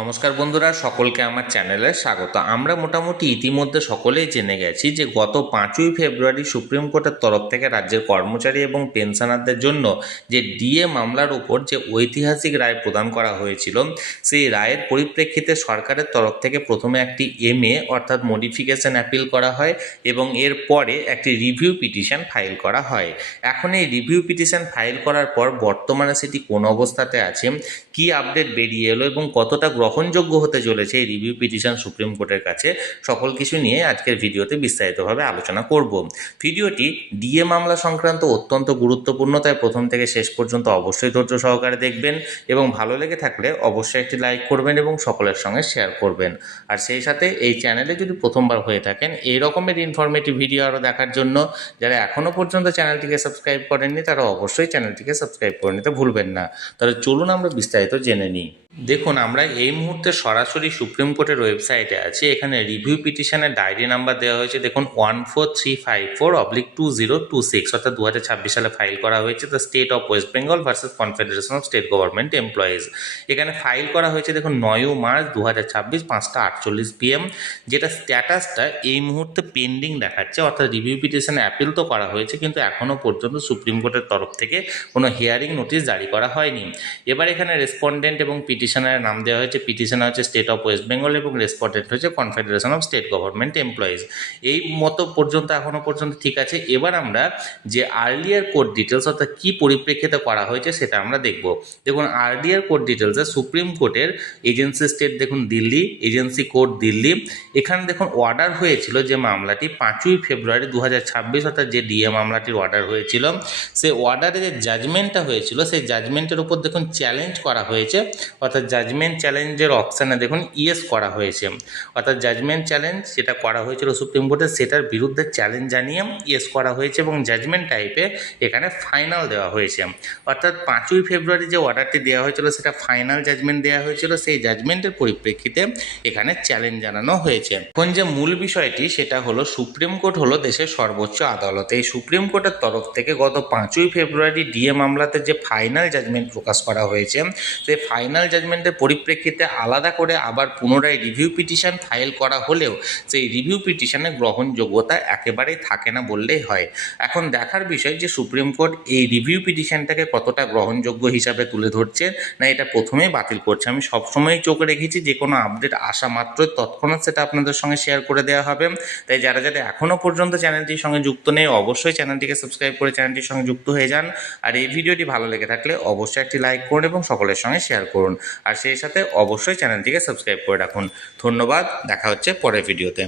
নমস্কার বন্ধুরা, সকলকে আমার চ্যানেলে স্বাগত। আমরা মোটামুটি ইতিমধ্যে সকলেই জেনে গেছি যে গত 5ই ফেব্রুয়ারি সুপ্রিম কোর্টের তরফ থেকে রাজ্যের কর্মচারী এবং পেনশনারদের জন্য যে ডিএ মামলার উপর যে ঐতিহাসিক রায় প্রদান করা হয়েছিল, সেই রায়ের পরিপ্রেক্ষিতে সরকারের তরফ থেকে প্রথমে একটি এমএ অর্থাৎ মডিফিকেশন অ্যাপিল করা হয় এবং এর পরে একটি রিভিউ পিটিশন ফাইল করা হয়। এখন এই রিভিউ পিটিশন ফাইল করার পর বর্তমানে সেটি কোন অবস্থাতে আছে, কি আপডেট বেরিয়ে এলো এবং কতটা গ্রহণযোগ্য হতে চলেছে এই রিভিউ পিটিশন সুপ্রিম কোর্টের কাছে, সকল কিছু নিয়ে আজকের ভিডিওতে বিস্তারিতভাবে আলোচনা করব। ভিডিওটি ডিএ মামলা সংক্রান্ত অত্যন্ত গুরুত্বপূর্ণ, তাই প্রথম থেকে শেষ পর্যন্ত অবশ্যই ধৈর্য সহকারে দেখবেন এবং ভালো লেগে থাকলে অবশ্যই একটি লাইক করবেন এবং সকলের সঙ্গে শেয়ার করবেন। আর সেই সাথে এই চ্যানেলে যদি প্রথমবার হয়ে থাকেন এই রকমের ইনফরমেটিভ ভিডিও আরও দেখার জন্য যারা এখনও পর্যন্ত চ্যানেলটিকে সাবস্ক্রাইব করেননি তারা অবশ্যই চ্যানেলটিকে সাবস্ক্রাইব করে নিতে ভুলবেন না। তাহলে চলুন আমরা বিস্তারিত জেনে নিই। দেখুন, আমরা এই মুহূর্তে সরাসরি সুপ্রিম কোর্টের ওয়েবসাইটে আছি। এখানে রিভিউ পিটিশনের ডায়েরি নাম্বার দেওয়া হয়েছে, দেখুন 14354/2026, অর্থাৎ 2026 সালে ফাইল করা হয়েছে the state of West Bengal versus confederation of state government employees. এখানে ফাইল করা হয়েছে দেখুন 9 মার্চ 2026, 5:48 PM। যেটা স্ট্যাটাসটা এই মুহূর্তে পেন্ডিং দেখাচ্ছে, অর্থাৎ রিভিউ পিটিশনে অ্যাপিল তো করা হয়েছে কিন্তু এখনও পর্যন্ত সুপ্রিম কোর্টের তরফ থেকে কোনো হিয়ারিং নোটিশ জারি করা হয়নি। এবার এখানে রেসপন্ডেন্ট এবং পিটিশনারের নাম দেওয়া হয়েছে। পিটিশনার হচ্ছে স্টেট অফ ওয়েস্ট বেঙ্গল এবং রেসপন্ডেন্ট হচ্ছে confederation of state government employees. এই মতো পর্যন্ত এখনও পর্যন্ত ঠিক আছে। এবার আমরা যে আর্লিয়ার কোর্ট ডিটেলস অর্থাৎ কী পরিপ্রেক্ষিতে করা হয়েছে সেটা আমরা দেখব। দেখুন, আর্লিয়ার কোর্ট ডিটেলসে সুপ্রিম কোর্টের এজেন্সি স্টেট দেখুন দিল্লি, এজেন্সি কোর্ট দিল্লি। এখানে দেখুন অর্ডার হয়েছিল যে মামলাটি 5ই ফেব্রুয়ারি 2026, অর্থাৎ যে ডিএ মামলাটির অর্ডার হয়েছিল, সেই অর্ডারে যে জাজমেন্টটা হয়েছিল সেই জাজমেন্টের উপর দেখুন চ্যালেঞ্জ করা হয়েছে, অর্থাৎ জাজমেন্ট চ্যালেঞ্জের অপশানে দেখুন ইয়েস করা হয়েছে। অর্থাৎ জাজমেন্ট চ্যালেঞ্জ যেটা করা হয়েছিল সুপ্রিম কোর্টে সেটার বিরুদ্ধে চ্যালেঞ্জ জানিয়ে ইয়েস করা হয়েছে এবং জাজমেন্ট টাইপে এখানে ফাইনাল দেওয়া হয়েছে। অর্থাৎ 5ই ফেব্রুয়ারি যে অর্ডারটি দেওয়া হয়েছিল সেটা ফাইনাল জাজমেন্ট দেওয়া হয়েছিল, সেই জাজমেন্টের পরিপ্রেক্ষিতে এখানে চ্যালেঞ্জ জানানো হয়েছে। এখন যে মূল বিষয়টি সেটা হলো সুপ্রিম কোর্ট হলো দেশের সর্বোচ্চ আদালত। এই সুপ্রিম কোর্টের তরফ থেকে গত 5ই ফেব্রুয়ারি ডিএ মামলাতে যে ফাইনাল জাজমেন্ট প্রকাশ করা হয়েছে, সেই ফাইনাল জাজমেন্টের পরিপ্রেক্ষিতে আলাদা করে আবার পুনরায় রিভিউ পিটিশন ফাইল করা হলেও সেই রিভিউ পিটিশনের গ্রহণযোগ্যতা একেবারেই থাকে না বললেই হয়। এখন দেখার বিষয় যে সুপ্রিম কোর্ট এই রিভিউ পিটিশনটাকে কতটা গ্রহণযোগ্য হিসাবে তুলে ধরছে না এটা প্রথমেই বাতিল করছে। আমি সবসময়ই চোখ রেখেছি যে কোনো আপডেট আসা মাত্রই তৎক্ষণাৎ সেটা আপনাদের সঙ্গে শেয়ার করে দেওয়া হবে। তাই যারা যারা এখনও পর্যন্ত চ্যানেলটির সঙ্গে যুক্ত নেই অবশ্যই চ্যানেলটিকে সাবস্ক্রাইব করে চ্যানেলটির সঙ্গে যুক্ত হয়ে যান। আর এই ভিডিওটি ভালো লেগে থাকলে অবশ্যই একটি লাইক করুন এবং সকলের সঙ্গে শেয়ার করুন। আর সেই সাথে অবশ্যই চ্যানেলটিকে সাবস্ক্রাইব করে রাখুন। ধন্যবাদ, দেখা হচ্ছে পরের ভিডিওতে।